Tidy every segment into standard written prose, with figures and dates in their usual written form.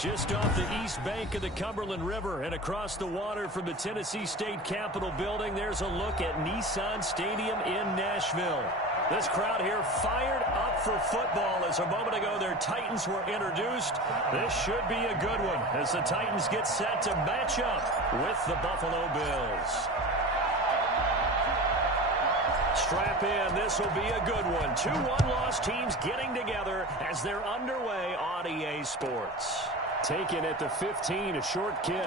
Just off the east bank of the Cumberland River and across the water from the Tennessee State Capitol building, there's a look at Nissan Stadium in Nashville. This crowd here fired up for football as a moment ago their Titans were introduced. This should be a good one as the Titans get set to match up with the Buffalo Bills. Strap in, this will be a good one. 2 one-loss teams getting together as they're underway on EA Sports. Taken at the 15, a short kick. And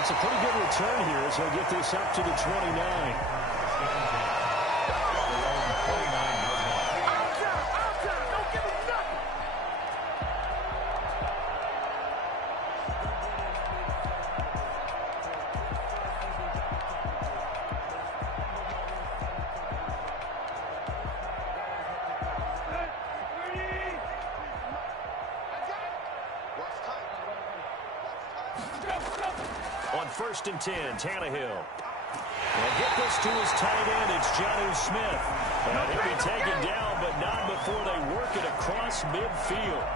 it's a pretty good return here as they'll get this up to the 29. On 1st and 10, Tannehill. They'll get this to his tight end. It's Jonnu Smith. And he'll be taken down, but not before they work it across midfield.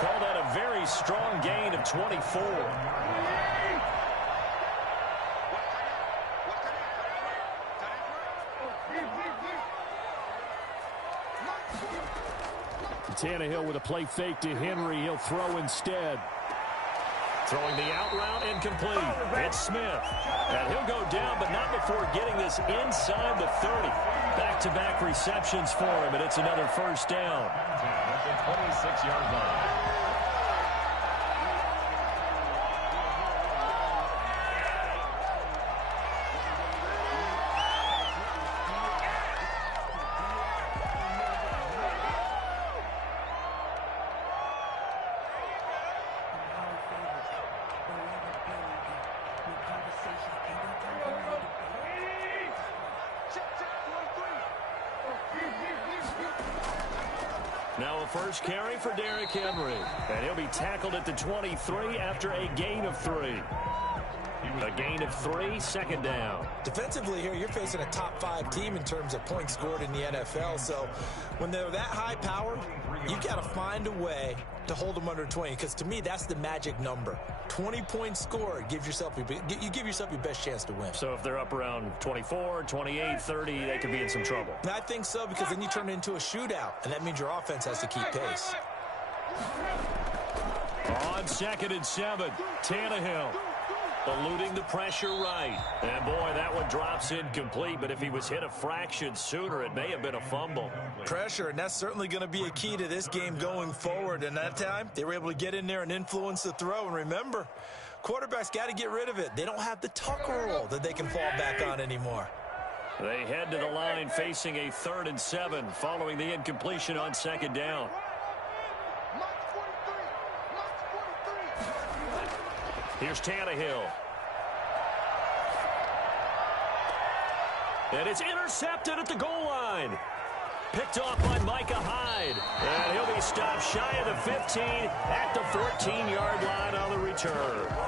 Call that a very strong gain of 24. Tannehill with a play fake to Henry. He'll throw instead. Throwing the out route incomplete. It's Smith. And he'll go down, but not before getting this inside the 30. Back-to-back receptions for him, and it's another first down. At the 26-yard line. Now a first carry for Derrick Henry. And he'll be tackled at the 23 after a gain of 3. A gain of 3, second down. Defensively here, you're facing a top 5 team in terms of points scored in the NFL. So when they're that high powered, you got to find a way to hold them under 20. Because to me, that's the magic number. 20 points scored, you give yourself your best chance to win. So if they're up around 24, 28, 30, they could be in some trouble. And I think so, because then you turn it into a shootout, and that means your offense has to keep pace. On 2nd and 7, Tannehill. Eluding the pressure right. And boy, that one drops incomplete, but if he was hit a fraction sooner, it may have been a fumble. Pressure, and that's certainly going to be a key to this game going forward. And that time, they were able to get in there and influence the throw. And remember, quarterbacks got to get rid of it. They don't have the Tucker roll that they can fall back on anymore. They head to the line facing a 3rd and 7 following the incompletion on 2nd down. Here's Tannehill. And it's intercepted at the goal line. Picked off by Micah Hyde. And he'll be stopped shy of the 15 at the 14-yard line on the return.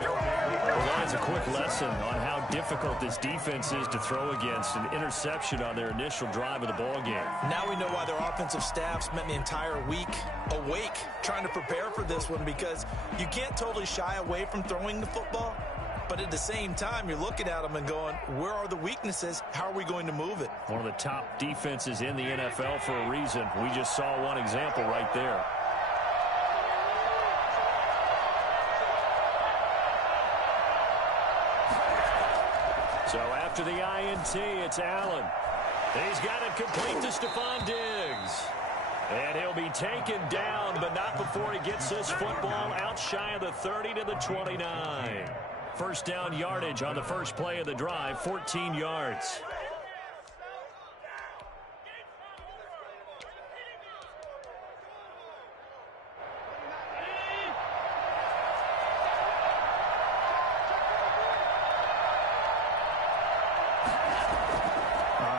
Well, that is a quick lesson on how difficult this defense is to throw against. An interception on their initial drive of the ball game. Now we know why their offensive staff spent the entire week awake trying to prepare for this one, because you can't totally shy away from throwing the football. But at the same time, you're looking at them and going, where are the weaknesses? How are we going to move it? One of the top defenses in the NFL for a reason. We just saw one example right there. So after the INT, it's Allen. He's got it complete to Stephon Diggs. And he'll be taken down, but not before he gets this football out shy of the 30 to the 29. First down yardage on the first play of the drive, 14 yards.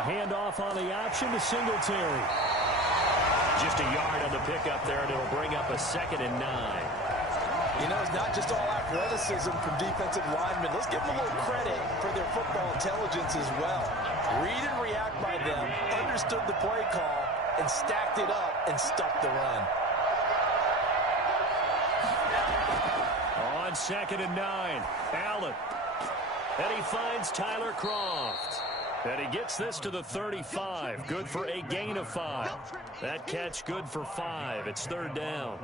Handoff on the option to Singletary. Just a yard on the pickup there, and it'll bring up a 2nd and 9. You know, it's not just all athleticism from defensive linemen. Let's give them a little credit for their football intelligence as well. Read and react by them, understood the play call, and stacked it up and stuck the run. on 2nd and 9. Allen. And he finds Tyler Kroft. And he gets this to the 35. Good for a gain of 5. That catch good for 5. It's 3rd down.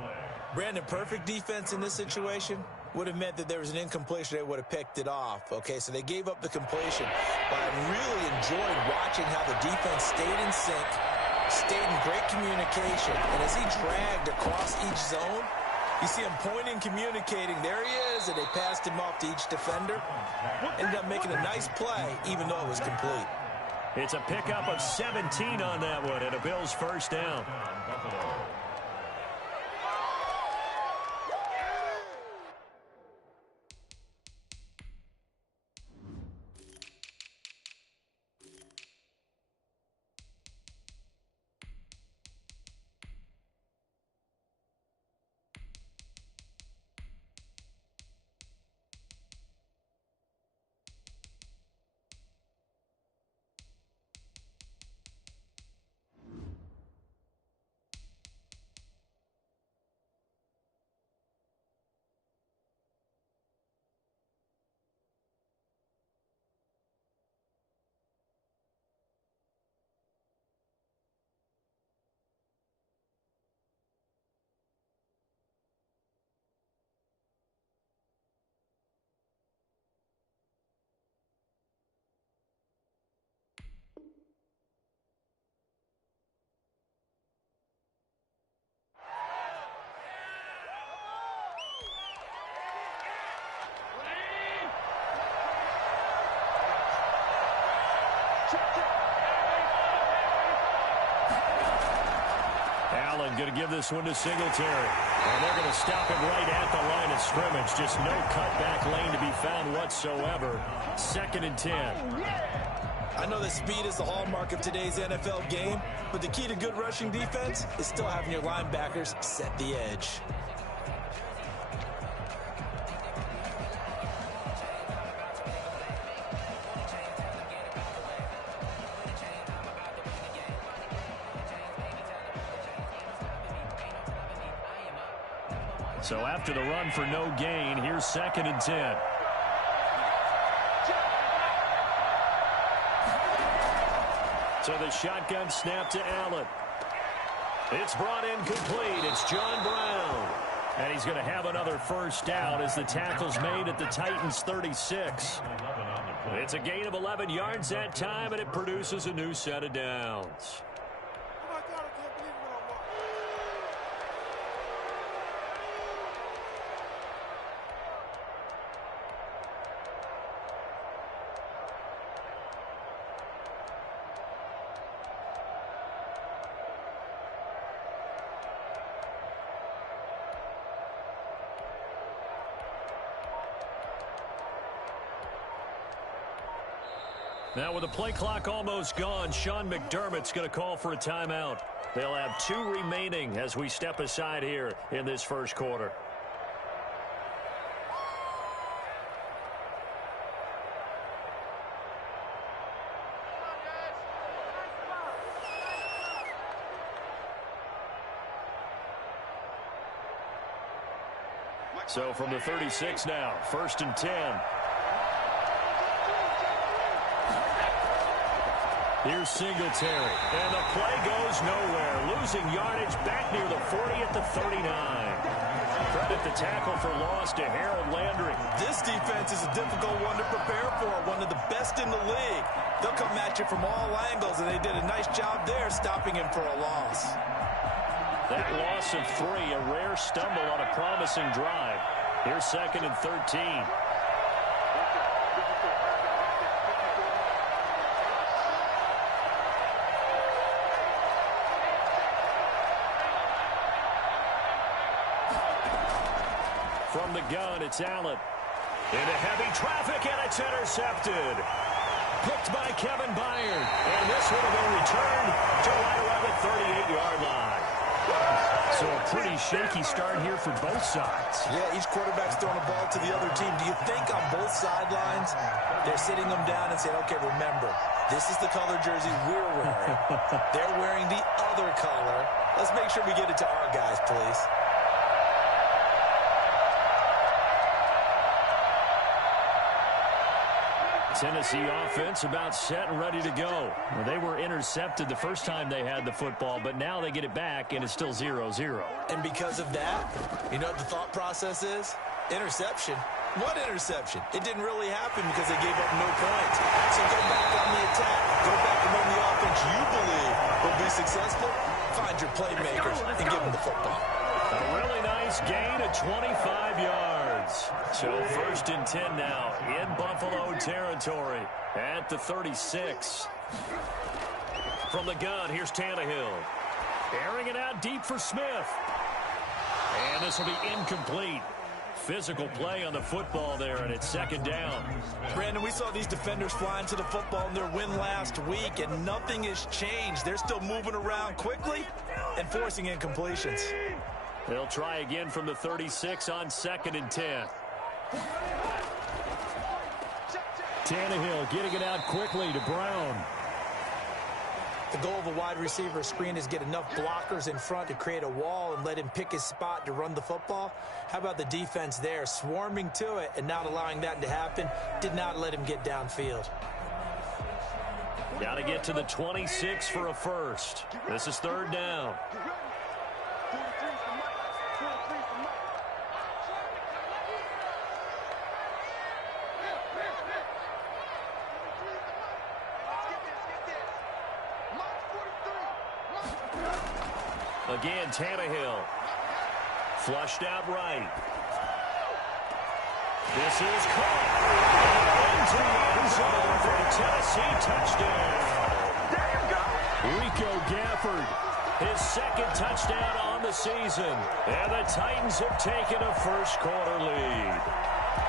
Brandon, perfect defense in this situation would have meant that there was an incompletion. They would have picked it off. Okay, so they gave up the completion. But I really enjoyed watching how the defense stayed in sync, stayed in great communication. And as he dragged across each zone, you see him pointing, communicating. There he is, and they passed him off to each defender. Ended up making a nice play, even though it was complete. It's a pickup of 17 on that one, and a Bills first down. Allen going to give this one to Singletary. And they're going to stop him right at the line of scrimmage. Just no cutback lane to be found whatsoever. 2nd and 10. I know that speed is the hallmark of today's NFL game, but the key to good rushing defense is still having your linebackers set the edge. So after the run for no gain, here's 2nd and 10. So the shotgun snap to Allen. It's brought in complete. It's John Brown. And he's going to have another first down as the tackle's made at the Titans' 36. It's a gain of 11 yards that time, and it produces a new set of downs. Now with the play clock almost gone, Sean McDermott's going to call for a timeout. They'll have 2 remaining as we step aside here in this first quarter. So from the 36 now, 1st and 10. Here's Singletary, and the play goes nowhere. Losing yardage back near the 40 at the 39. Credit the tackle for loss to Harold Landry. This defense is a difficult one to prepare for, one of the best in the league. They'll come at you from all angles, and they did a nice job there stopping him for a loss. That loss of 3, a rare stumble on a promising drive. Here's 2nd and 13. From the gun, it's Allen. Into heavy traffic, and it's intercepted. Picked by Kevin Byard. And this would have been returned to right around the 38-yard line. So a pretty shaky start here for both sides. Yeah, each quarterback's throwing a ball to the other team. Do you think on both sidelines they're sitting them down and saying, okay, remember, this is the color jersey we're wearing. They're wearing the other color. Let's make sure we get it to our guys, please. Tennessee offense about set and ready to go. Well, they were intercepted the first time they had the football, but now they get it back, and it's still 0-0. And because of that, you know what the thought process is? Interception. What interception? It didn't really happen because they gave up no points. So go back on the attack. Go back and run the offense you believe will be successful. Find your playmakers and give them the football. A really nice gain of 25 yards. So 1st and 10 now in Buffalo territory at the 36. From the gun, here's Tannehill. Airing it out deep for Smith. And this will be incomplete. Physical play on the football there, and it's 2nd down. Brandon, we saw these defenders flying to the football in their win last week, and nothing has changed. They're still moving around quickly and forcing incompletions. They'll try again from the 36 on 2nd and 10. Tannehill getting it out quickly to Brown. The goal of a wide receiver screen is get enough blockers in front to create a wall and let him pick his spot to run the football. How about the defense there, swarming to it and not allowing that to happen? Did not let him get downfield. Got to get to the 26 for a first. This is 3rd down. Again, Tannehill. Flushed out right. This is caught. Into the end zone for a Tennessee touchdown. Rico Gafford, his 2nd touchdown on the season. And the Titans have taken a first-quarter lead.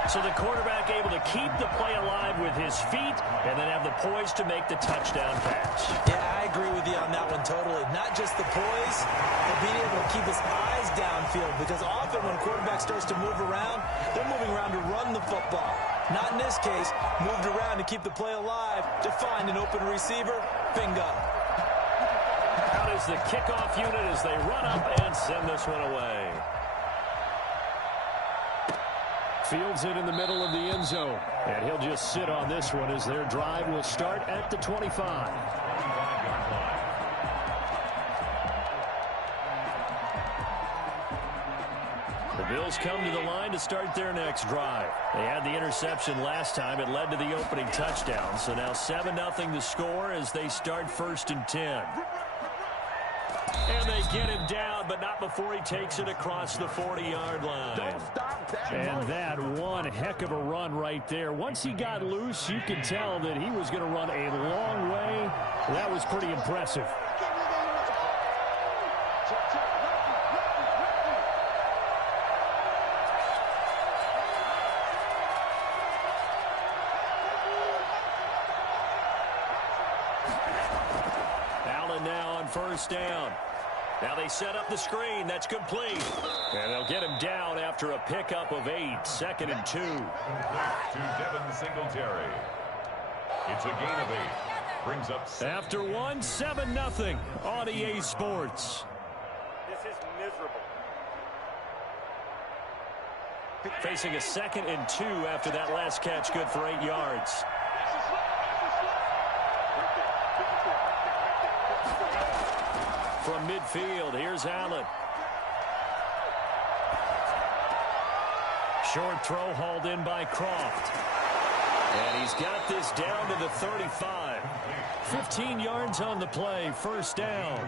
So the quarterback able to keep the play alive with his feet and then have the poise to make the touchdown pass. Yeah, I agree with you on that one totally. Not just the poise, but being able to keep his eyes downfield, because often when a quarterback starts to move around, they're moving around to run the football. Not in this case, moved around to keep the play alive, to find an open receiver. Bingo. Out is the kickoff unit as they run up and send this one away. Fields it in the middle of the end zone. And he'll just sit on this one as their drive will start at the 25. The Bills come to the line to start their next drive. They had the interception last time. It led to the opening touchdown. So now 7-0 the score as they start 1st and 10. And they get him down, but not before he takes it across the 40-yard line. And that one heck of a run right there. Once he got loose, you could tell that he was going to run a long way. That was pretty impressive. Allen now on 1st down. Now they set up the screen. That's complete. And they'll get him down after a pickup of 8. 2nd and 2. To Devin Singletary. It's a gain of 8. Brings up 7. After 1, 7-0 on EA Sports. This is miserable. Facing a 2nd and 2 after that last catch. Good for 8 yards. From midfield, here's Allen. Short throw hauled in by Croft. And he's got this down to the 35. 15 yards on the play, 1st down.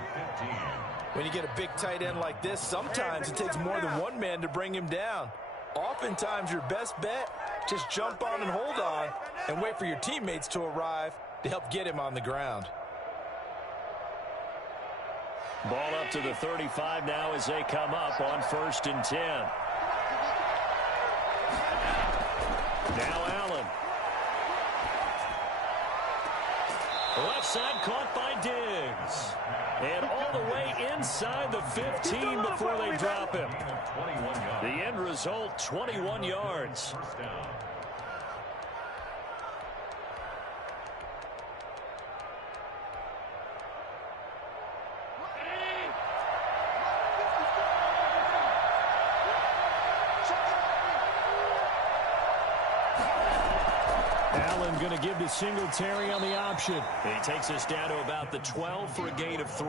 When you get a big tight end like this, sometimes it takes more than one man to bring him down. Oftentimes, your best bet, just jump on and hold on and wait for your teammates to arrive to help get him on the ground. Ball up to the 35 now as they come up on 1st and 10. Now Allen. Left side caught by Diggs. And all the way inside the 15 before they drop him. The end result, 21 yards. them going to give to Singletary on the option. He takes us down to about the 12 for a gain of 3.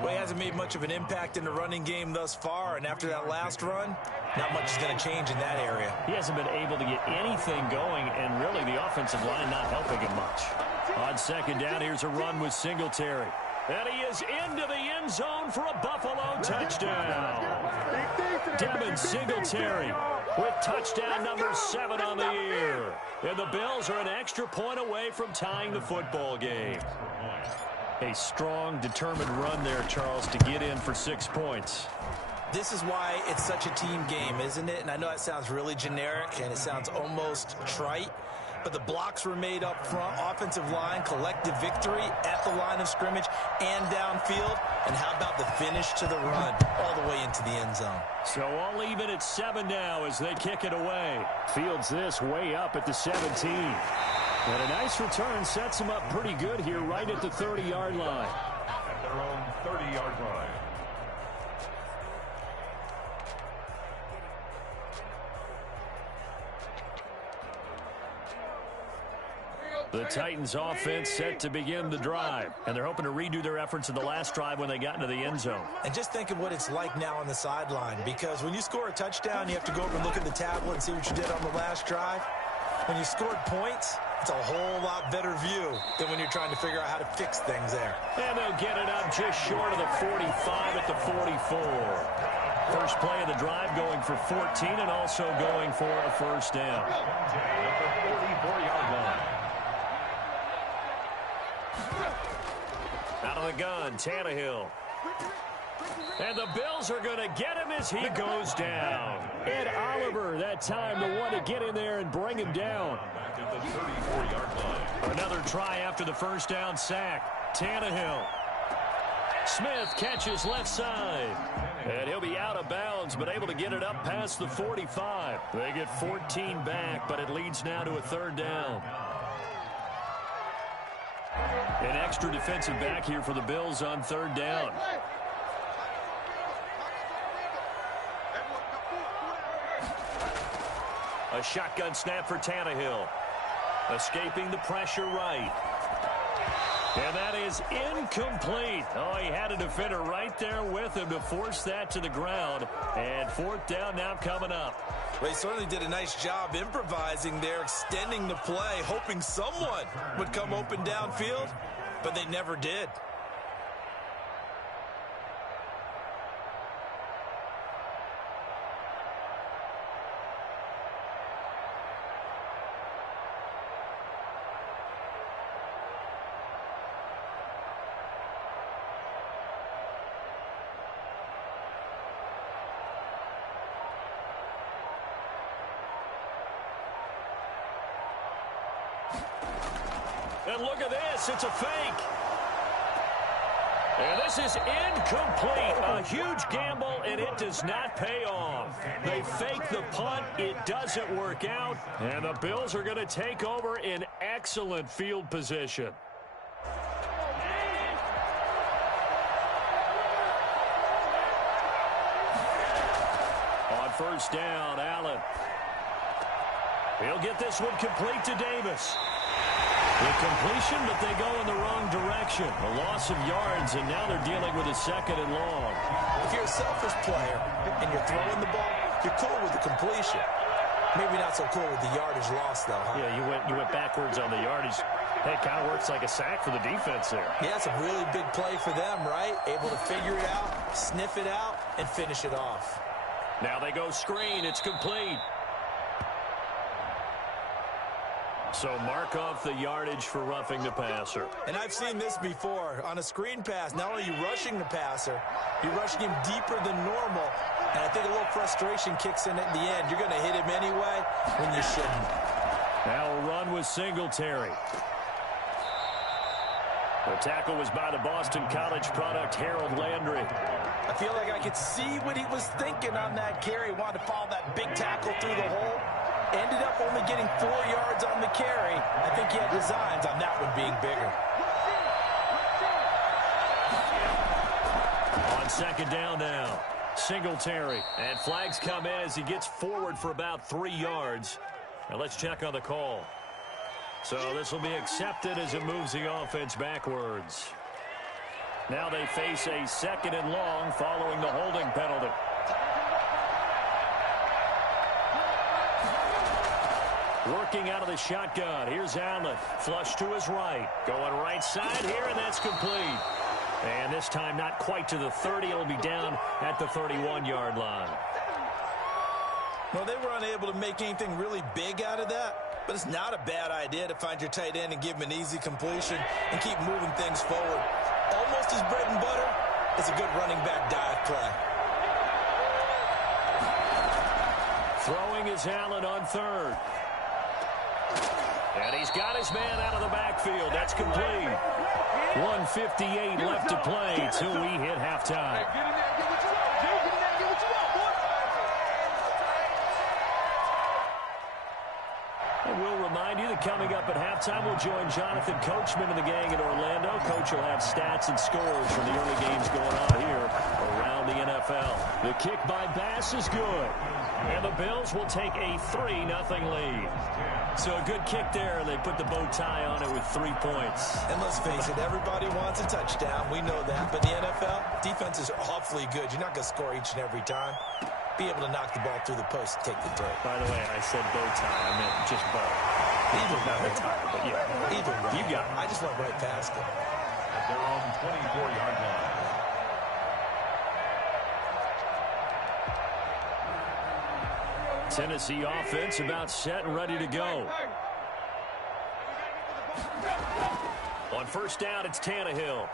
Well, he hasn't made much of an impact in the running game thus far, and after that last run, not much is going to change in that area. He hasn't been able to get anything going, and really the offensive line not helping him much. On second down, here's a run with Singletary. And he is into the end zone for a Buffalo touchdown. Devin Singletary with touchdown number 7 on the year. And the Bills are an extra point away from tying the football game. A strong, determined run there, Charles, to get in for 6 points. This is why it's such a team game, isn't it? And I know that sounds really generic, and it sounds almost trite. But the blocks were made up front, offensive line, collective victory at the line of scrimmage and downfield. And how about the finish to the run all the way into the end zone? So all even at 7 now as they kick it away. Fields this way up at the 17. And a nice return sets him up pretty good here right at the 30-yard line. At their own 30-yard line. The Titans offense set to begin the drive. And they're hoping to redo their efforts in the last drive when they got into the end zone. And just think of what it's like now on the sideline. Because when you score a touchdown, you have to go over and look at the tablet and see what you did on the last drive. When you scored points, it's a whole lot better view than when you're trying to figure out how to fix things there. And they'll get it up just short of the 45 at the 44. First play of the drive going for 14 and also going for a first down. At the 44-yard line. Out of the gun, Tannehill. And the Bills are going to get him as he goes down. Ed Oliver, that time, the one to get in there and bring him down. Back at the 34-yard line. Another try after the first down sack. Tannehill. Smith catches left side. And he'll be out of bounds, but able to get it up past the 45. They get 14 back, but it leads now to a third down. An extra defensive back here for the Bills on third down. A shotgun snap for Tannehill. Escaping the pressure right. And that is incomplete. Oh, he had a defender right there with him to force that to the ground. And fourth down now coming up. Well, he certainly did a nice job improvising there, extending the play, hoping someone would come open downfield, but they never did. And look at this, it's a fake. And this is incomplete. A huge gamble, and it does not pay off. They fake the punt. It doesn't work out. And the Bills are going to take over in excellent field position. On first down, Allen. He'll get this one complete to Davis. The completion, but they go in the wrong direction. A loss of yards, and now they're dealing with a second and long. If you're a selfish player and you're throwing the ball, you're cool with the completion. Maybe not so cool with the yardage loss, though, huh? Yeah, you went backwards on the yardage. Hey, it kind of works like a sack for the defense there. Yeah, it's a really big play for them, right? Able to figure it out, sniff it out, and finish it off. Now they go screen. It's complete. So mark off the yardage for roughing the passer. And I've seen this before. On a screen pass, not only are you rushing the passer, you're rushing him deeper than normal. And I think a little frustration kicks in at the end. You're going to hit him anyway when you shouldn't. Now a run with Singletary. The tackle was by the Boston College product, Harold Landry. I feel like I could see what he was thinking on that carry. Wanted to follow that big tackle through the hole. Ended up only getting 4 yards on the carry. I think he had designs on that one being bigger. On second down now, Singletary. And flags come in as he gets forward for about 3 yards. Now let's check on the call. So this will be accepted as it moves the offense backwards. Now they face a 2nd and long following the holding penalty. Working out of the shotgun. Here's Allen. Flush to his right. Going right side here, and that's complete. And this time not quite to the 30. It'll be down at the 31-yard line. Well, they were unable to make anything really big out of that, but it's not a bad idea to find your tight end and give him an easy completion and keep moving things forward. Almost his bread and butter is a good running back dive play. Throwing is Allen on 3rd. And he's got his man out of the backfield. That's complete. 1:58 left to play till we hit halftime. And we'll remind you that coming up at halftime, we'll join Jonathan Coachman and the gang in Orlando. Coach will have stats and scores from the early games going on here around the NFL. The kick by Bass is good. And the Bills will take a 3-0 lead. So a good kick there, and they put the bow tie on it with 3 points. And let's face it, everybody wants a touchdown. We know that. But the NFL, defenses are awfully good. You're not going to score each and every time. Be able to knock the ball through the post and take the dirt. By the way, I said bow tie. I meant just bow. Either Not way. the tie, but yeah. Either way. You got it. I just went right past it. At their own 24-yard line. Tennessee offense about set and ready to go. On 1st down, it's Tannehill.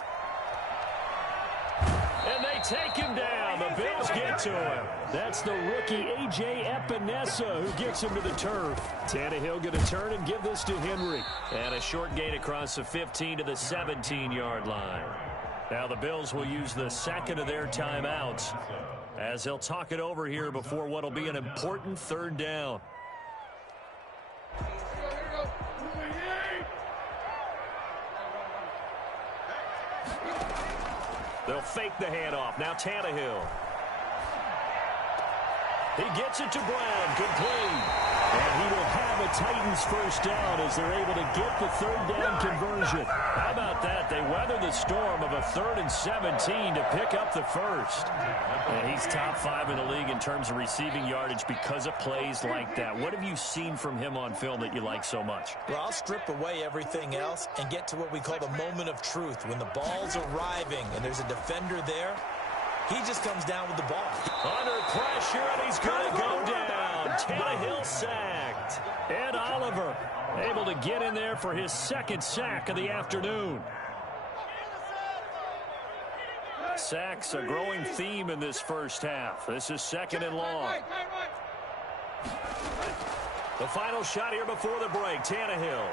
And they take him down. The Bills get to him. That's the rookie A.J. Epinesa who gets him to the turf. Tannehill going to turn and give this to Henry. And a short gain across the 15 to the 17-yard line. Now the Bills will use the 2nd of their timeouts as they'll talk it over here before what will be an important 3rd down. They'll fake the handoff. Now Tannehill. He gets it to Brown. Complete. And he will have a Titans 1st down as they're able to get the 3rd down conversion. How about that? They weather the storm of a 3rd and 17 to pick up the 1st. And he's top 5 in the league in terms of receiving yardage because of plays like that. What have you seen from him on film that you like so much? Well, I'll strip away everything else and get to what we call the moment of truth. When the ball's arriving and there's a defender there, he just comes down with the ball. Under pressure, and he's going to go down. Tannehill sacked. Ed Oliver able to get in there for his 2nd sack of the afternoon. Sacks a growing theme in this 1st half. This is 2nd and long. The final shot here before the break. Tannehill.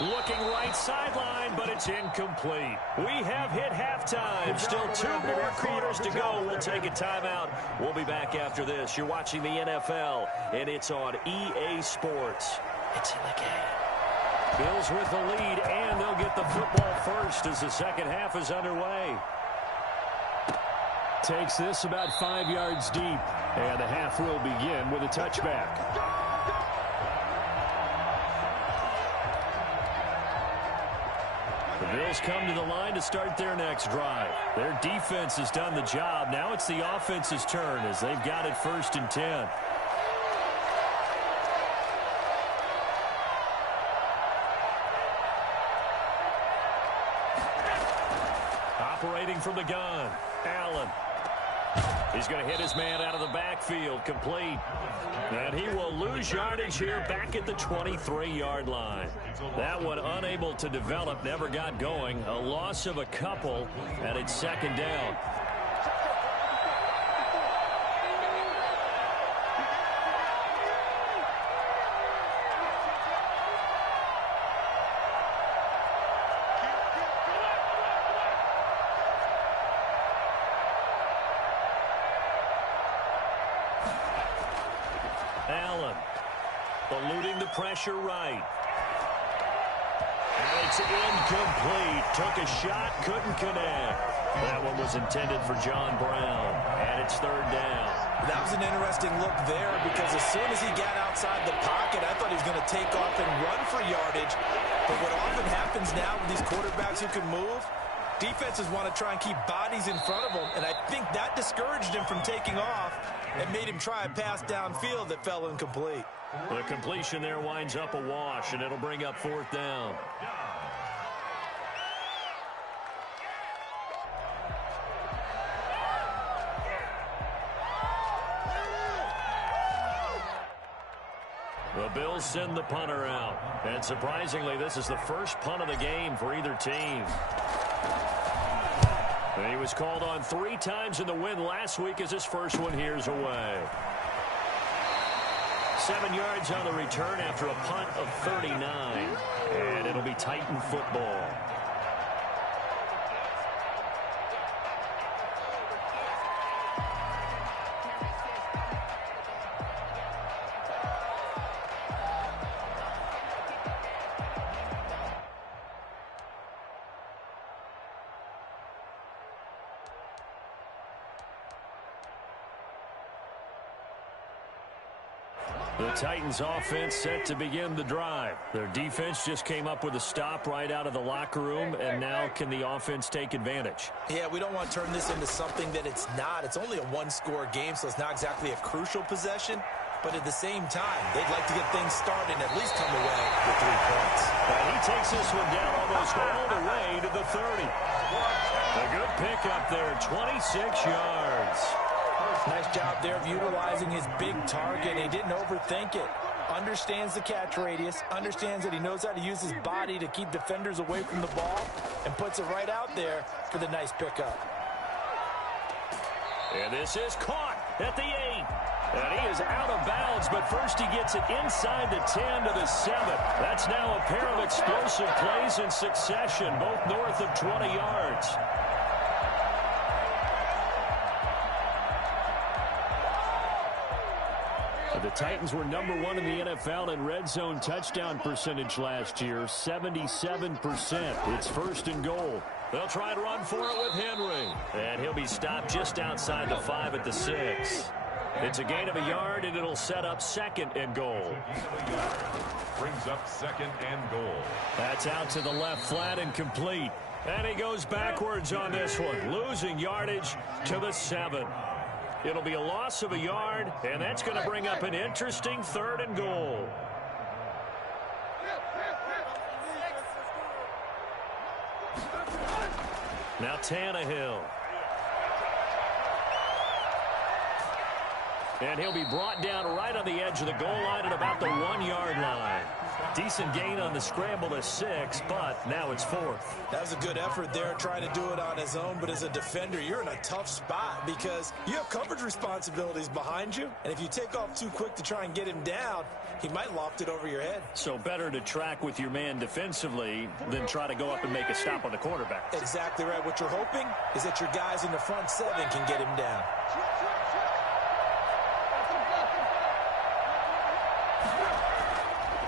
Looking right sideline, but it's incomplete. We have hit halftime. Still 2 more quarters to go. We'll take a timeout. We'll be back after this. You're watching the NFL, and it's on EA Sports. It's in the game. Bills with the lead, and they'll get the football first as the 2nd half is underway. Takes this about 5 yards deep, and the half will begin with a touchback. The Bills come to the line to start their next drive. Their defense has done the job. Now it's the offense's turn as they've got it 1st and 10. Operating from the gun, Allen. He's going to hit his man out of the backfield, complete. And he will lose yardage here back at the 23-yard line. That one unable to develop, never got going. A loss of a couple, and it's 2nd down. Allen eluding the pressure right. And it's incomplete. Took a shot, couldn't connect. That one was intended for John Brown, and it's third down. That was an interesting look there because as soon as he got outside the pocket, I thought he was going to take off and run for yardage. But what often happens now with these quarterbacks who can move, defenses want to try and keep bodies in front of them, and I think that discouraged him from taking off and made him try a pass downfield that fell incomplete. The completion there winds up a wash, and it'll bring up fourth down. The Bills send the punter out. And surprisingly, this is the first punt of the game for either team. And he was called on 3 times in the win last week as his first one here's away. 7 yards on the return after a punt of 39. And it'll be Titan football. The Titans offense set to begin the drive. Their defense just came up with a stop right out of the locker room, and now can the offense take advantage? Yeah, we don't want to turn this into something that it's not. It's only a one-score game, so it's not exactly a crucial possession. But at the same time, they'd like to get things started and at least come away with 3 points. And he takes this one down almost all the way to the 30. A good pickup there, 26 yards. Nice job there of utilizing his big target. He didn't overthink it. Understands the catch radius, understands that he knows how to use his body to keep defenders away from the ball, and puts it right out there for the nice pickup. And this is caught at the 8. And he is out of bounds, but first he gets it inside the 10 to the 7. That's now a pair of explosive plays in succession, both north of 20 yards. The Titans were number 1 in the NFL in red zone touchdown percentage last year, 77%. It's first and goal. They'll try and run for it with Henry. And he'll be stopped just outside the 5 at the 6. It's a gain of a yard, and it'll set up second and goal. Brings up second and goal. That's out to the left flat and complete. And he goes backwards on this one, losing yardage to the 7. It'll be a loss of a yard, and that's going to bring up an interesting third and goal. Now Tannehill. And he'll be brought down right on the edge of the goal line at about the 1-yard line. Decent gain on the scramble to 6, but now it's 4th. That was a good effort there, trying to do it on his own, but as a defender, you're in a tough spot because you have coverage responsibilities behind you, and if you take off too quick to try and get him down, he might loft it over your head. So better to track with your man defensively than try to go up and make a stop on the quarterback. Exactly right. What you're hoping is that your guys in the front 7 can get him down.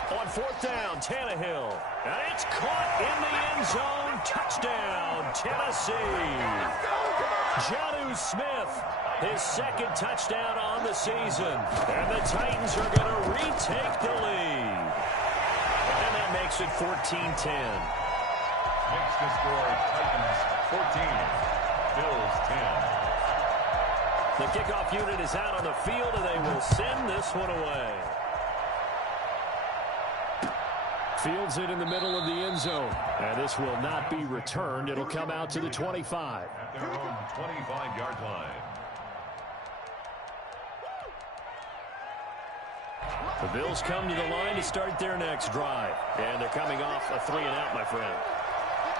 On 4th down, Tannehill. And it's caught in the end zone. Touchdown, Tennessee. Jonnu Smith, his 2nd touchdown on the season. And the Titans are going to retake the lead. And that makes it 14-10. Makes the score Titans 14, Bills 10. The kickoff unit is out on the field, and they will send this one away. Fields it in the middle of the end zone. And this will not be returned. It'll come out to the 25. At their own 25-yard line. The Bills come to the line to start their next drive. And they're coming off a 3-and-out, my friend.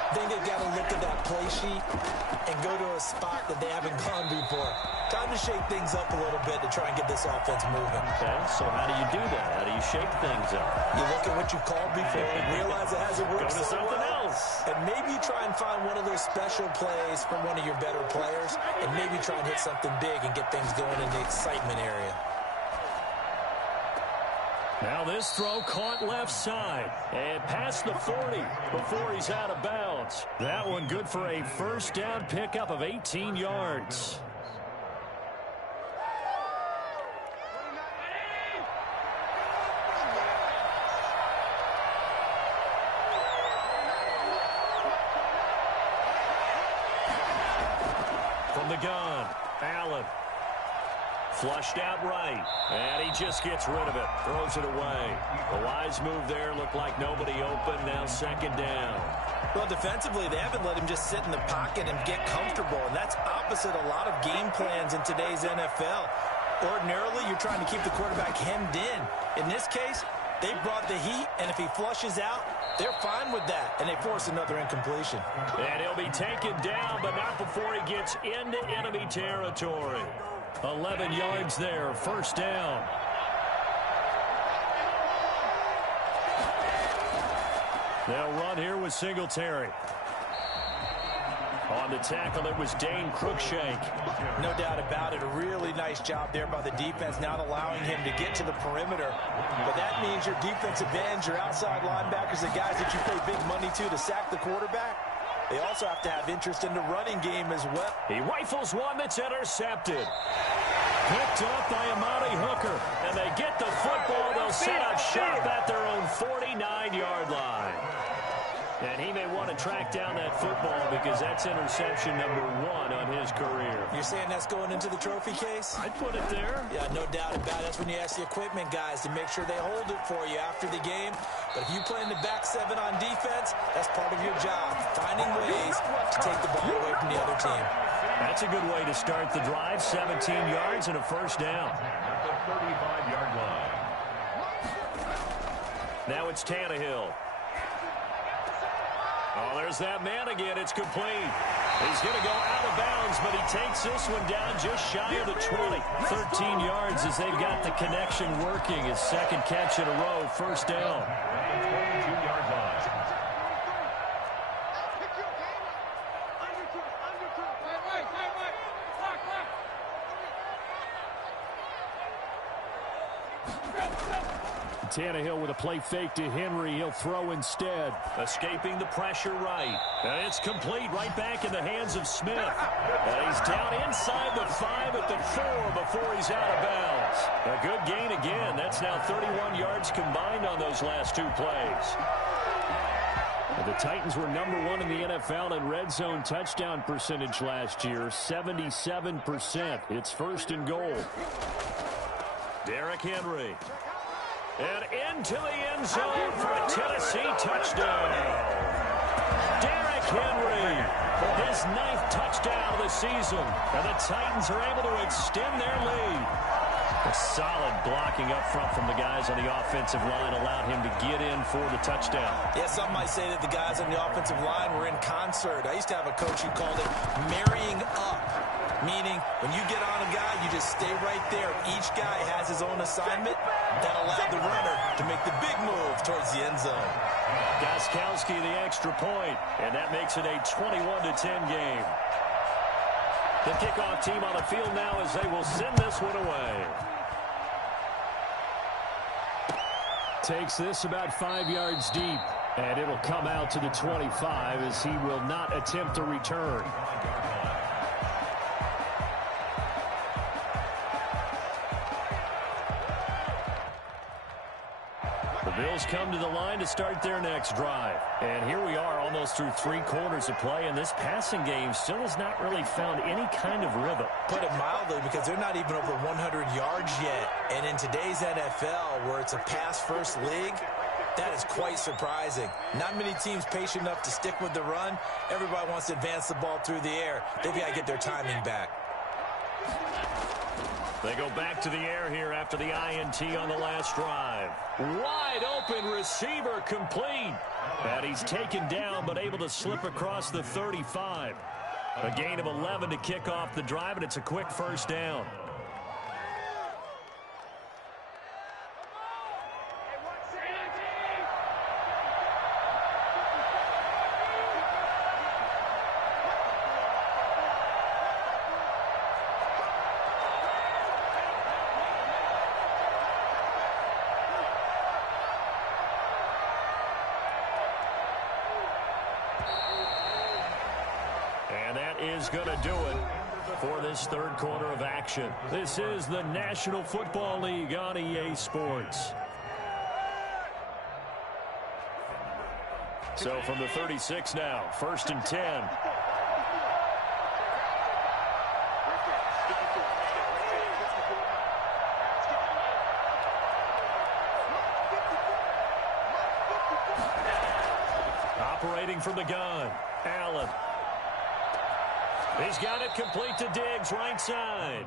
I think they've got to look at that play sheet and go to a spot that they haven't gone before. Time to shake things up a little bit to try and get this offense moving. Okay, so how do you do that? How do you shake things up? You look at what you called before and realize it hasn't worked Go to so something well. else. And maybe you try and find one of those special plays from one of your better players and maybe try and hit something big and get things going in the excitement area. Now this throw caught left side and past the 40 before he's out of bounds. bounds. That one good for a first down pickup of 18 yards. From the gun, Allen. Flushed out right, and he just gets rid of it, throws it away. A wise move there, looked like nobody open, now second down. Well, defensively, they haven't let him just sit in the pocket and get comfortable, and that's opposite a lot of game plans in today's NFL. Ordinarily, you're trying to keep the quarterback hemmed in. In this case, they brought the heat, and if he flushes out, they're fine with that, and they force another incompletion. And he'll be taken down, but not before he gets into enemy territory. 11 yards there, first down. They'll run here with Singletary. On the tackle, it was Dane Cruikshank. No doubt about it. A really nice job there by the defense, not allowing him to get to the perimeter. But that means your defensive ends, your outside linebackers, the guys that you pay big money to sack the quarterback, they also have to have interest in the running game as well. He rifles one that's intercepted. Picked off by Amani Hooker. And they get the football. They'll set up shop at their own 49-yard line. And he may want to track down that football because that's interception number 1 on his career. You're saying that's going into the trophy case? I'd put it there. Yeah, no doubt about it. That's when you ask the equipment guys to make sure they hold it for you after the game. But if you play in the back 7 on defense, that's part of your job, finding ways to take the ball away from the other team. That's a good way to start the drive. 17 yards and a first down. At the 35-yard line. Now it's Tannehill. Oh, there's that man again. It's complete. He's going to go out of bounds, but he takes this one down just shy of the 20. 13 yards as they've got the connection working. His second catch in a row, first down. 22-yard line. Tannehill with a play fake to Henry. He'll throw instead. Escaping the pressure right. And it's complete right back in the hands of Smith. And he's down inside the 5 at the 4 before he's out of bounds. A good gain again. That's now 31 yards combined on those last 2 plays. The Titans were number 1 in the NFL in red zone touchdown percentage last year, 77%. It's first and goal. Derrick Henry. And into the end zone for a Tennessee touchdown. Derrick Henry, his 9th touchdown of the season. And the Titans are able to extend their lead. A solid blocking up front from the guys on the offensive line allowed him to get in for the touchdown. Yeah, some might say that the guys on the offensive line were in concert. I used to have a coach who called it marrying up, meaning when you get on a guy, you just stay right there. Each guy has his own assignment. That allowed the runner to make the big move towards the end zone. Gostkowski the extra point, and that makes it a 21-10 game. The kickoff team on the field now as they will send this one away. Takes this about 5 yards deep, and it'll come out to the 25 as he will not attempt a return. The Bills come to the line to start their next drive. And here we are almost through 3 quarters of play, and this passing game still has not really found any kind of rhythm. Put it mildly, because they're not even over 100 yards yet. And in today's NFL, where it's a pass-first league, that is quite surprising. Not many teams patient enough to stick with the run. Everybody wants to advance the ball through the air. They've got to get their timing back. They go back to the air here after the INT on the last drive. Wide open receiver complete. And he's taken down but able to slip across the 35. A gain of 11 to kick off the drive, and it's a quick first down. And that is going to do it for this third quarter of action. This is the National Football League on EA Sports. So from the 36 now, 1st and 10. Operating from the gun, Allen. He's got it complete to Diggs, right side.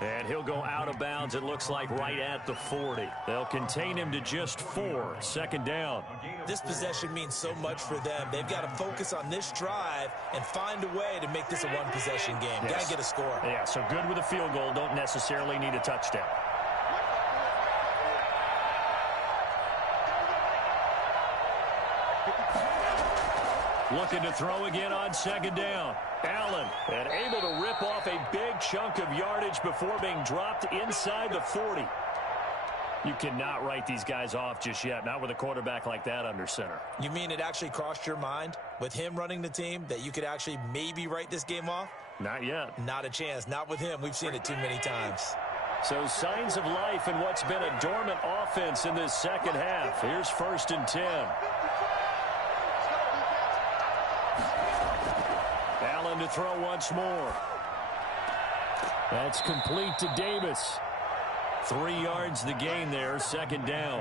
And he'll go out of bounds, it looks like, right at the 40. They'll contain him to just 4. 2nd down. This possession means so much for them. They've got to focus on this drive and find a way to make this a one-possession game. Yes. Got to get a score. Yeah, so good with a field goal. Don't necessarily need a touchdown. Looking to throw again on 2nd down. Allen, and able to rip off a big chunk of yardage before being dropped inside the 40. You cannot write these guys off just yet, not with a quarterback like that under center. You mean it actually crossed your mind with him running the team that you could actually maybe write this game off? Not yet. Not a chance. Not with him. We've seen it too many times. So signs of life in what's been a dormant offense in this second half. Here's 1st and 10. Allen to throw once more. That's complete to Davis. 3 yards the gain there, 2nd down.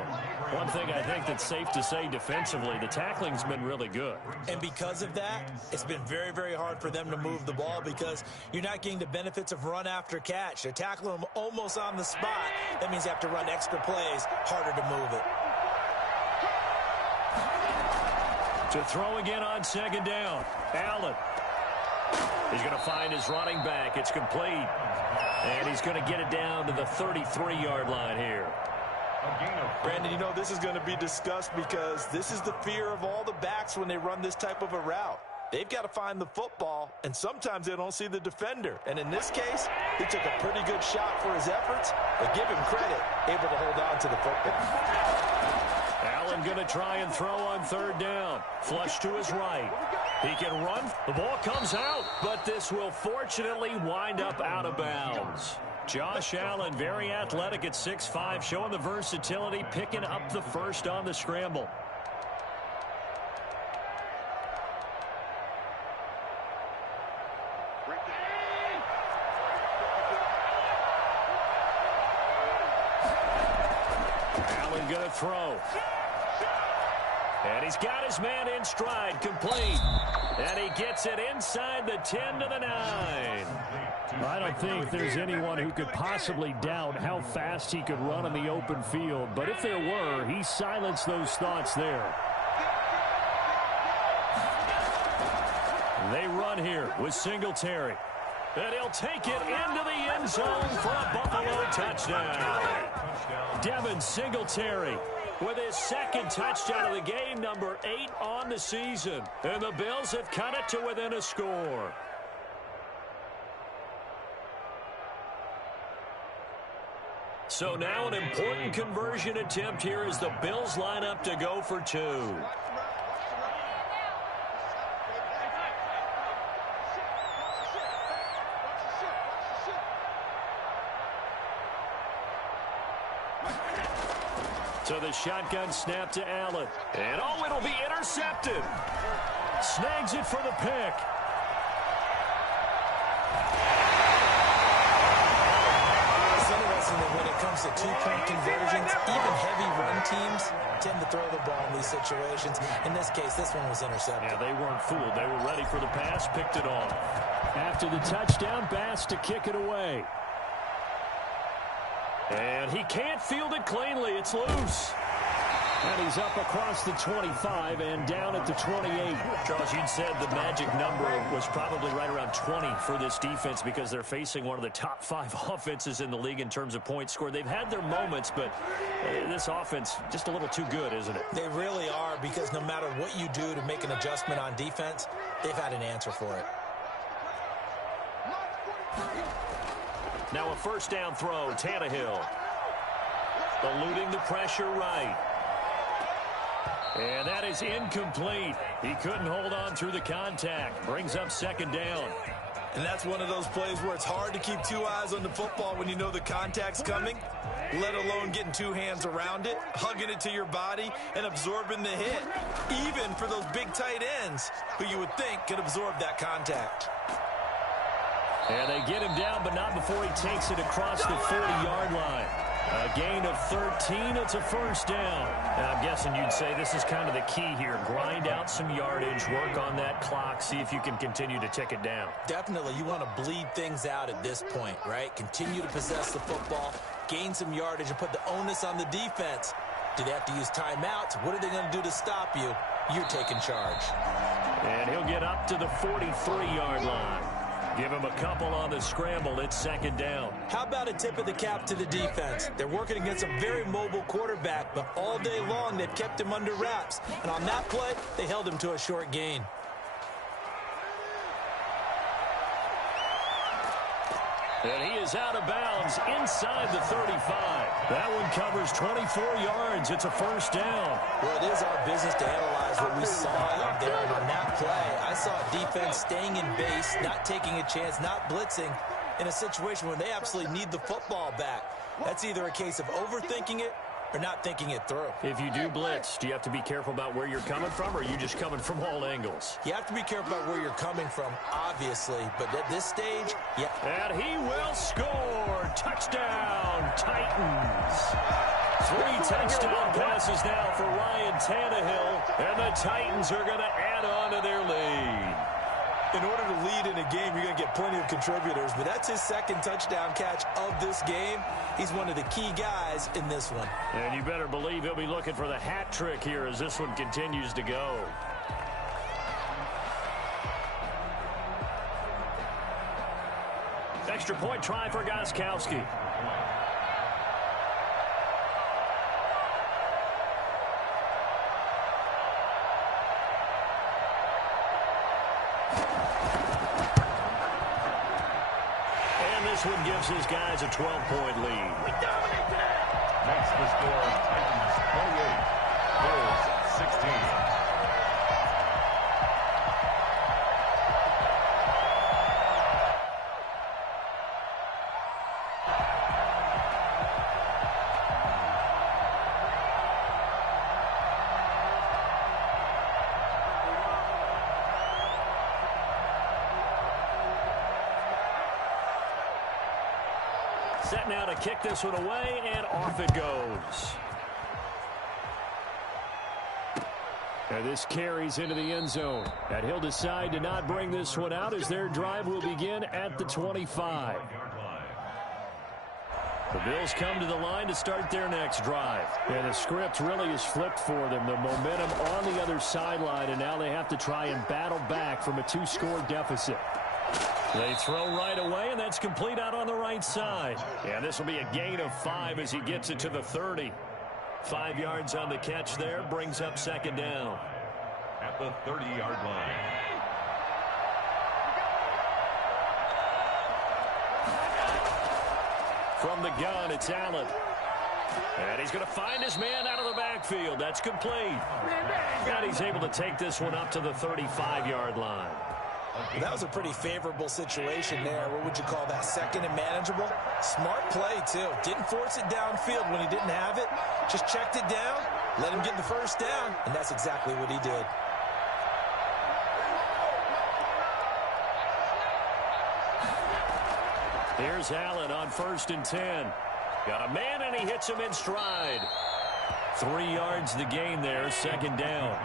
One thing I think that's safe to say defensively, the tackling's been really good. And because of that, it's been very, very hard for them to move the ball because you're not getting the benefits of run after catch. They're tackling them almost on the spot. That means you have to run extra plays, harder to move it. To throw again on 2nd down, Allen. He's going to find his running back. It's complete. And he's going to get it down to the 33-yard line here. Brandon, you know, this is going to be discussed because this is the fear of all the backs when they run this type of a route. They've got to find the football, and sometimes they don't see the defender. And in this case, he took a pretty good shot for his efforts, but give him credit, able to hold on to the football. Allen going to try and throw on 3rd down. Flush to his right. He can run. The ball comes out, but this will fortunately wind up out of bounds. Josh Allen, very athletic at 6'5", showing the versatility, picking up the first on the scramble. Allen going to throw. And he's got his man in stride, complete. And he gets it inside the 10 to the 9. I don't think there's anyone who could possibly doubt how fast he could run in the open field. But if there were, he silenced those thoughts there. They run here with Singletary. And he'll take it into the end zone for a Buffalo touchdown. Devin Singletary with his 2nd touchdown of the game, number 8 on the season. And the Bills have cut it to within a score. So now an important conversion attempt here as the Bills line up to go for 2. So the shotgun snap to Allen. And oh, it'll be intercepted. Snags it for the pick. It's interesting that when it comes to 2-point conversions, even heavy run teams tend to throw the ball in these situations. In this case, this one was intercepted. Yeah, they weren't fooled. They were ready for the pass, picked it off. After the touchdown, Bass to kick it away. And he can't field it cleanly. It's loose. And he's up across the 25 and down at the 28. Charles, you'd said the magic number was probably right around 20 for this defense because they're facing one of the top 5 offenses in the league in terms of points scored. They've had their moments, but this offense just a little too good, isn't it? They really are, because no matter what you do to make an adjustment on defense, they've had an answer for it. Now a 1st down throw, Tannehill. Eluding the pressure right. And that is incomplete. He couldn't hold on through the contact. Brings up second down. And that's one of those plays where it's hard to keep two eyes on the football when you know the contact's coming, let alone getting two hands around it, hugging it to your body, and absorbing the hit, even for those big tight ends who you would think could absorb that contact. And they get him down, but not before he takes it across the 40-yard line. A gain of 13. It's a first down. And I'm guessing you'd say this is kind of the key here. Grind out some yardage, work on that clock, see if you can continue to tick it down. Definitely. You want to bleed things out at this point, right? Continue to possess the football, gain some yardage, and put the onus on the defense. Do they have to use timeouts? What are they going to do to stop you? You're taking charge. And he'll get up to the 43-yard line. Give him a couple on the scramble. It's second down. How about a tip of the cap to the defense? They're working against a very mobile quarterback, but all day long they've kept him under wraps. And on that play, they held him to a short gain. And he is out of bounds inside the 35. That one covers 24 yards. It's a first down. Well, it is our business to analyze what we saw out there. And on that play, I saw a defense staying in base, not taking a chance, not blitzing in a situation where they absolutely need the football back. That's either a case of overthinking it or not thinking it through. If you do blitz, do you have to be careful about where you're coming from, or are you just coming from all angles? You have to be careful about where you're coming from, obviously. But at this stage, yeah. And he will score. Touchdown, Titans. 3 touchdown passes now for Ryan Tannehill. And the Titans are going to add on to their lead. In order to lead in a game, you're going to get plenty of contributors. But that's his second touchdown catch of this game. He's one of the key guys in this one. And you better believe he'll be looking for the hat trick here as this one continues to go. Extra point try for Gostkowski. This one gives his guys a 12-point lead. We dominate today. Makes the score Titans 28, Bills 16. Set now to kick this one away, and off it goes. And this carries into the end zone. And he'll decide to not bring this one out as their drive will begin at the 25. The Bills come to the line to start their next drive. And the script really is flipped for them. The momentum on the other sideline, and now they have to try and battle back from a 2-score deficit. They throw right away, and that's complete out on the right side. And this will be a gain of 5 as he gets it to the 30. 5 yards on the catch there, brings up second down. At the 30-yard line. From the gun, it's Allen. And he's going to find his man out of the backfield. That's complete. And he's able to take this one up to the 35-yard line. That was a pretty favorable situation there. What would you call that? Second and manageable? Smart play, too. Didn't force it downfield when he didn't have it. Just checked it down, let him get the first down, and that's exactly what he did. Here's Allen on 1st and 10. Got a man, and he hits him in stride. 3 yards the gain there, second down.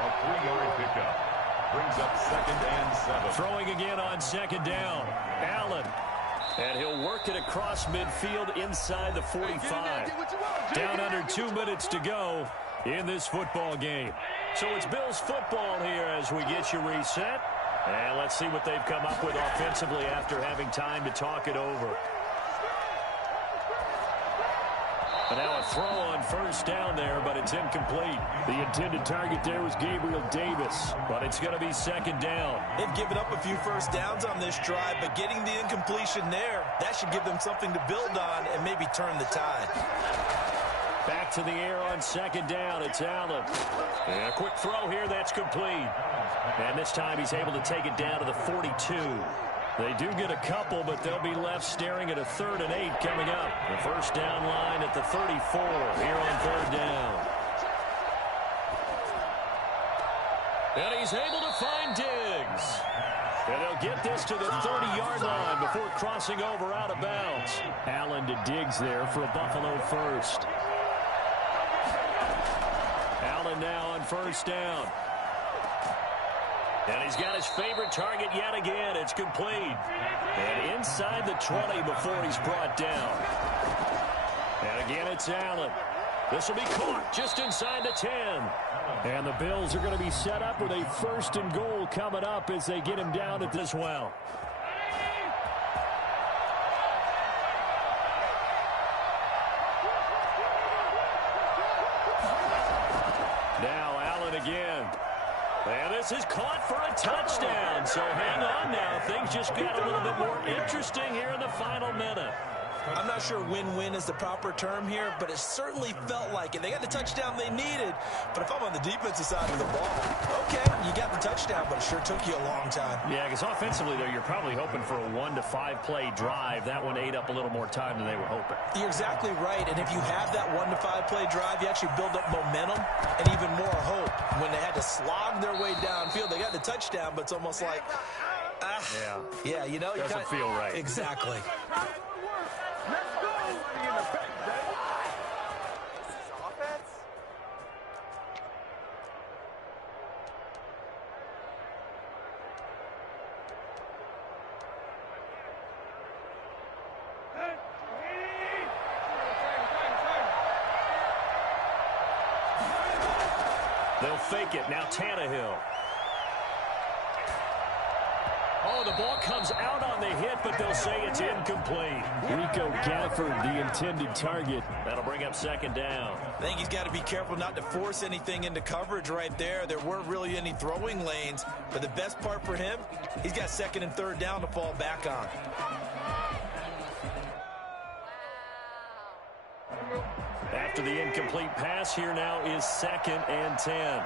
A 3-yard pickup. Brings up 2nd and 7. Throwing again on second down. Allen. And he'll work it across midfield inside the 45. Down under 2 minutes to go in this football game. So it's Bills football here as we get you reset. And let's see what they've come up with offensively after having time to talk it over. And now a throw on 1st down there, but it's incomplete. The intended target there was Gabriel Davis, but it's going to be second down. They've given up a few first downs on this drive, but getting the incompletion there, that should give them something to build on and maybe turn the tide. Back to the air on second down. It's Allen. And a quick throw here. That's complete. And this time he's able to take it down to the 42. They do get a couple, but they'll be left staring at a 3rd and 8 coming up. The first down line at the 34 here on 3rd down. And he's able to find Diggs. And they'll get this to the 30-yard line before crossing over out of bounds. Allen to Diggs there for a Buffalo first. Allen now on first down. And he's got his favorite target yet again. It's complete. And inside the 20 before he's brought down. And again, it's Allen. This will be caught just inside the 10. And the Bills are going to be set up with a 1st and goal coming up as they get him down at this well. Now Allen again. And this is caught for a touchdown. So hang on now. Things just got a little bit more interesting here in the final minute. I'm not sure win-win is the proper term here, but it certainly felt like it. They got the touchdown they needed, but if I'm on the defensive side of the ball, okay, you got the touchdown, but it sure took you a long time. Yeah, because offensively, though, you're probably hoping for a 1 to 5 play drive. That one ate up a little more time than they were hoping. You're exactly right, and if you have that 1 to 5 play drive, you actually build up momentum and even more hope. When they had to slog their way downfield, they got the touchdown, but it's almost like, yeah, you know, doesn't feel right. Exactly. They'll fake it. Now Tannehill. Oh, the ball comes out on the hit, but they'll say it's incomplete. Rico Gafford, the intended target. That'll bring up 2nd down. I think he's got to be careful not to force anything into coverage right there. There weren't really any throwing lanes, but the best part for him, he's got 2nd and 3rd down to fall back on. After the incomplete pass, here now is 2nd and 10.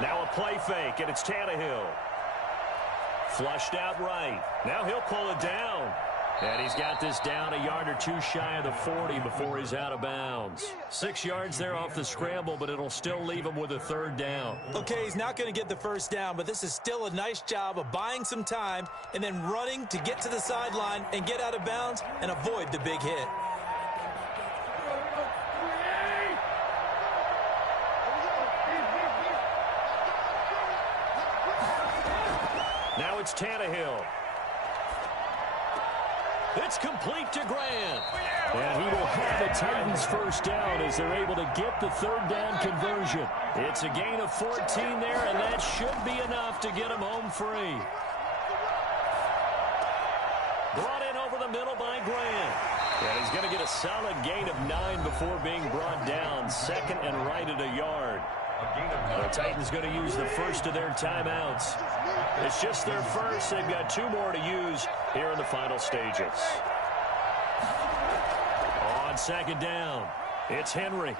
Now a play fake, and it's Tannehill. Flushed out right. Now he'll pull it down. And he's got this down a yard or 2 shy of the 40 before he's out of bounds. 6 yards there off the scramble, but it'll still leave him with a 3rd down. Okay, he's not going to get the 1st down, but this is still a nice job of buying some time and then running to get to the sideline and get out of bounds and avoid the big hit. Now it's Tannehill. It's complete to Grant. And he will have the Titans 1st down as they're able to get the 3rd down conversion. It's a gain of 14 there, and that should be enough to get him home free. Brought in over the middle by Grant. And he's going to get a solid gain of 9 before being brought down. 2nd and right at a yard. The Titans going to use the first of their timeouts. It's just their first. They've got 2 more to use here in the final stages. On 2nd down, it's Henry.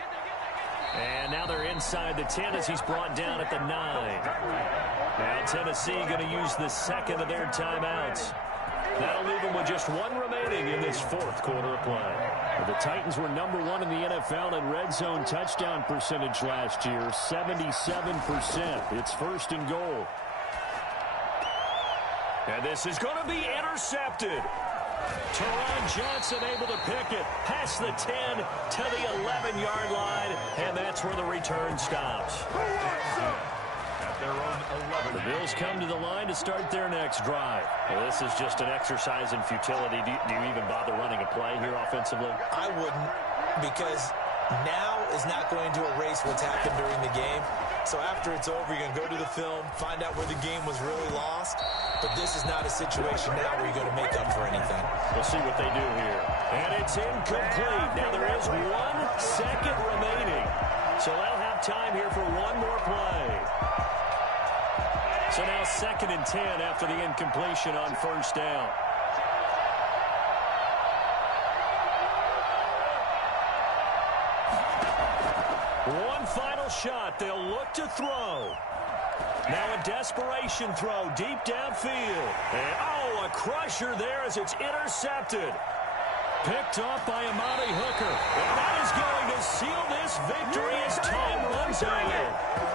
And now they're inside the 10 as he's brought down at the 9. Now Tennessee going to use the 2nd of their timeouts. That'll leave them with just 1 remaining in this 4th quarter of play. The Titans were number 1 in the NFL in red zone touchdown percentage last year, 77%. It's 1st and goal. And this is going to be intercepted. Teron Johnson able to pick it past the 10 to the 11-yard line, and that's where the return stops. Their own 11. The Bills come to the line to start their next drive. Well, this is just an exercise in futility. Do you even bother running a play here offensively? I wouldn't, because now is not going to erase what's happened during the game. So after it's over, you're going to go to the film, find out where the game was really lost. But this is not a situation now where you're going to make up for anything. We'll see what they do here. And it's incomplete. Now there is 1 second remaining. So they'll have time here for 1 more play. So now 2nd and 10 after the incompletion on first down. One final shot. They'll look to throw. Now a desperation throw deep downfield. And, oh, a crusher there as it's intercepted. Picked off by Amani Hooker. And that is going to seal this victory as time runs out.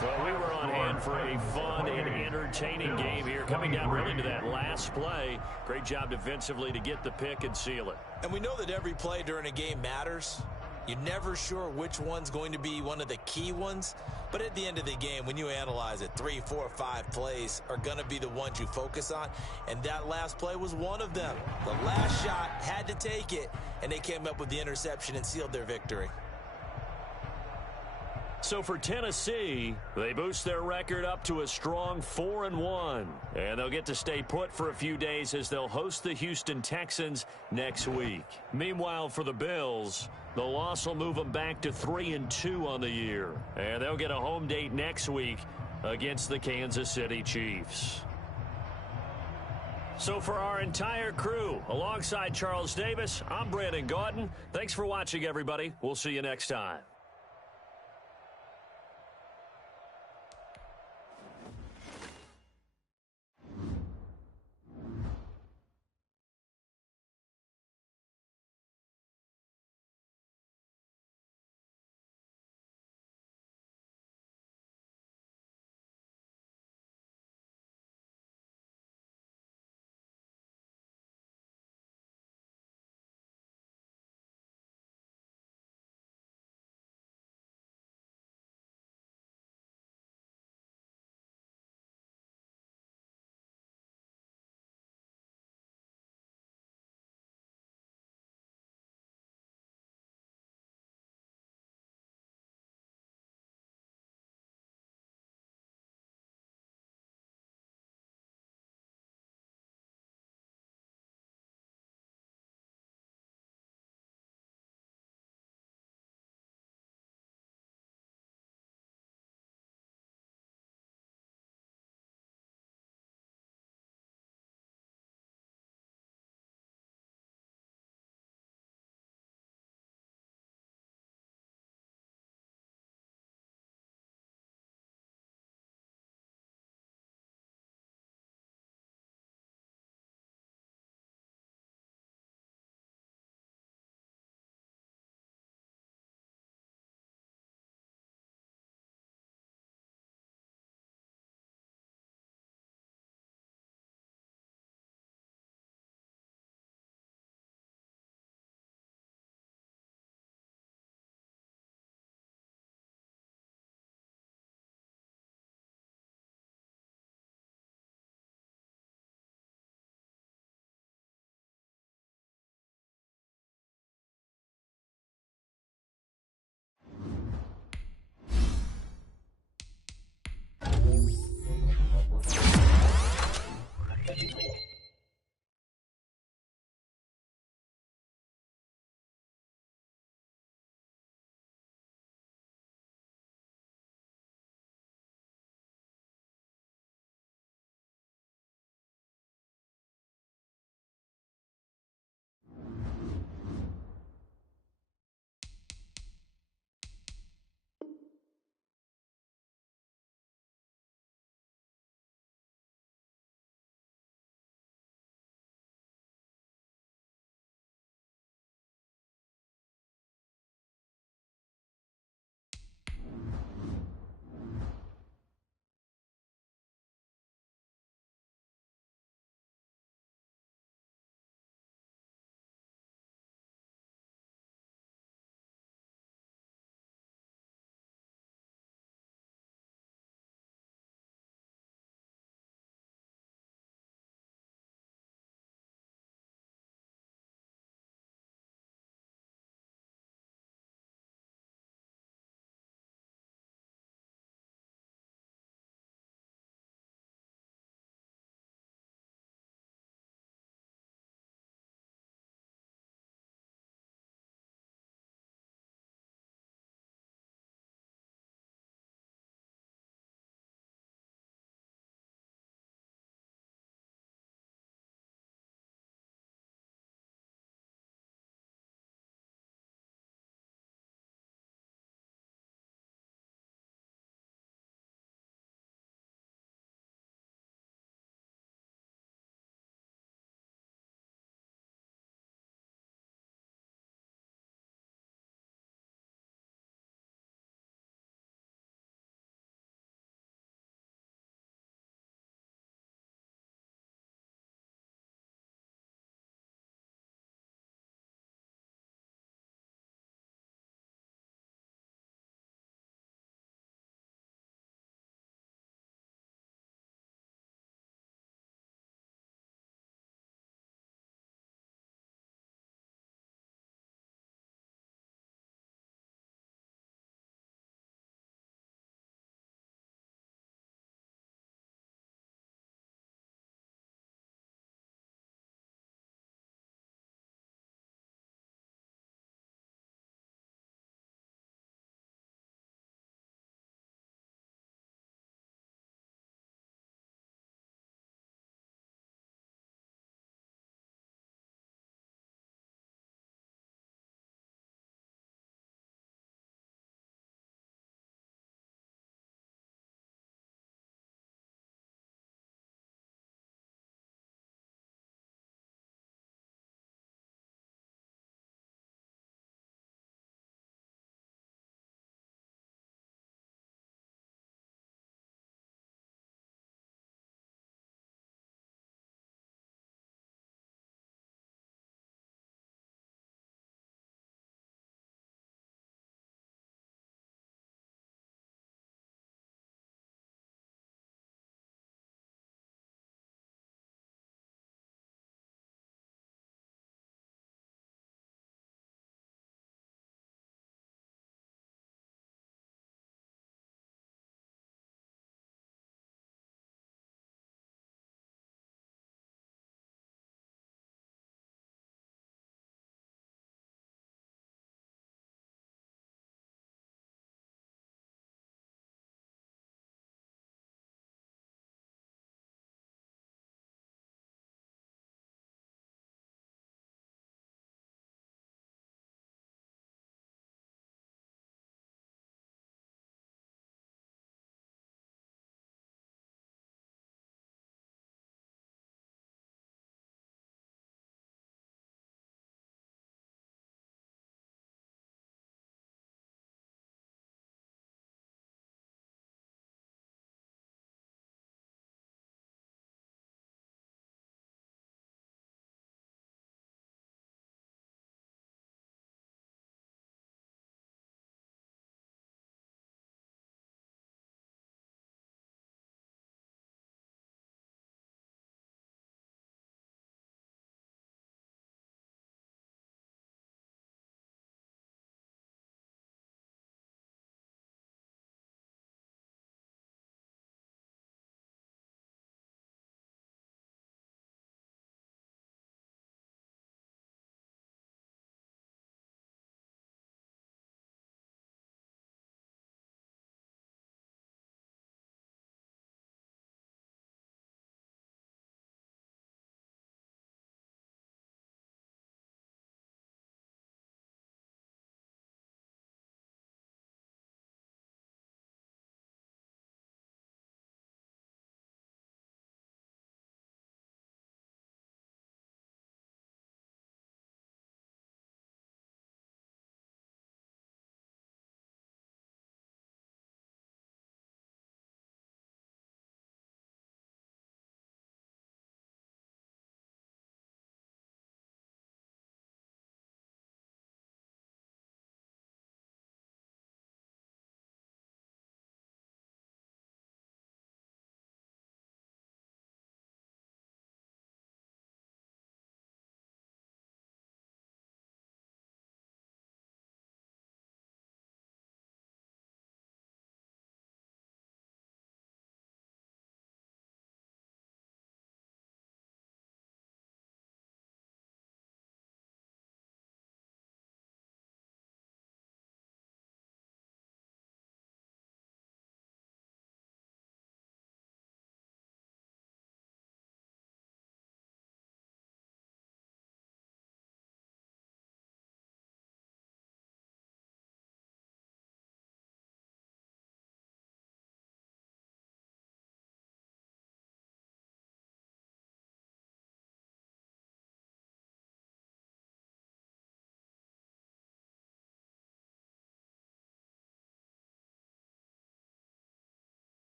Well, we were on hand for a fun and entertaining game here, coming down really to that last play. Great job defensively to get the pick and seal it. And we know that every play during a game matters. You're never sure which one's going to be one of the key ones. But at the end of the game, when you analyze it, 3, 4, 5 plays are going to be the ones you focus on. And that last play was one of them. The last shot had to take it, and they came up with the interception and sealed their victory. So for Tennessee, they boost their record up to a strong 4-1. And they'll get to stay put for a few days as they'll host the Houston Texans next week. Meanwhile, for the Bills, the loss will move them back to 3-2 on the year. And they'll get a home date next week against the Kansas City Chiefs. So for our entire crew, alongside Charles Davis, I'm Brandon Gaudin. Thanks for watching, everybody. We'll see you next time.